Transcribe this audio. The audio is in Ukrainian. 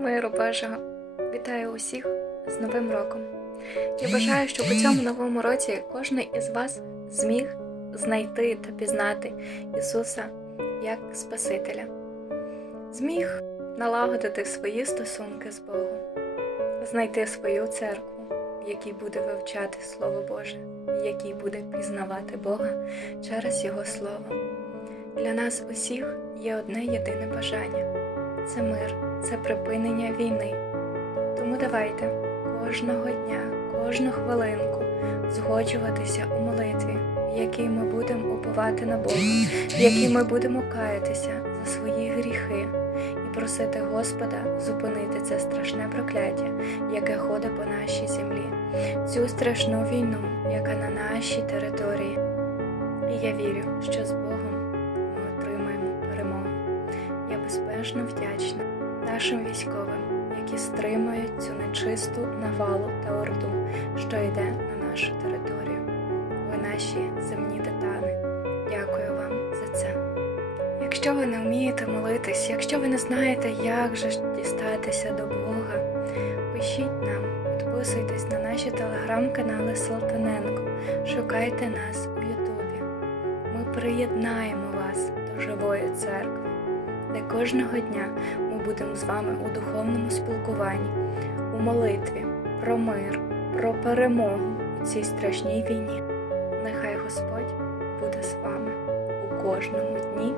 Миру Божого! Вітаю усіх з Новим роком! Я бажаю, щоб у цьому новому році кожен із вас зміг знайти та пізнати Ісуса як Спасителя, зміг налагодити свої стосунки з Богом, знайти свою церкву, в якій буде вивчати Слово Боже, в якій буде пізнавати Бога через Його Слово. Для нас усіх є одне єдине бажання це мир, це припинення війни. Тому давайте кожного дня, кожну хвилинку згоджуватися у молитві, в якій ми будемо уповати на Бога, в якій ми будемо каятися за свої гріхи і просити Господа зупинити це страшне прокляття, яке ходить по нашій землі, цю страшну війну, яка на нашій території. І я вірю, що з Богом Я безпечно вдячна нашим військовим, які стримують цю нечисту навалу та орду, що йде на нашу територію. Ви наші земні титани. Дякую вам за це. Якщо ви не вмієте молитись, якщо ви не знаєте, як же дістатися до Бога, пишіть нам, підписуйтесь на наші телеграм-канали Салтаненко, шукайте нас у Ютубі. Ми приєднаємо вас до живої церкви, де кожного дня ми будемо з вами у духовному спілкуванні, у молитві про мир, про перемогу у цій страшній війні. Нехай Господь буде з вами у кожному дні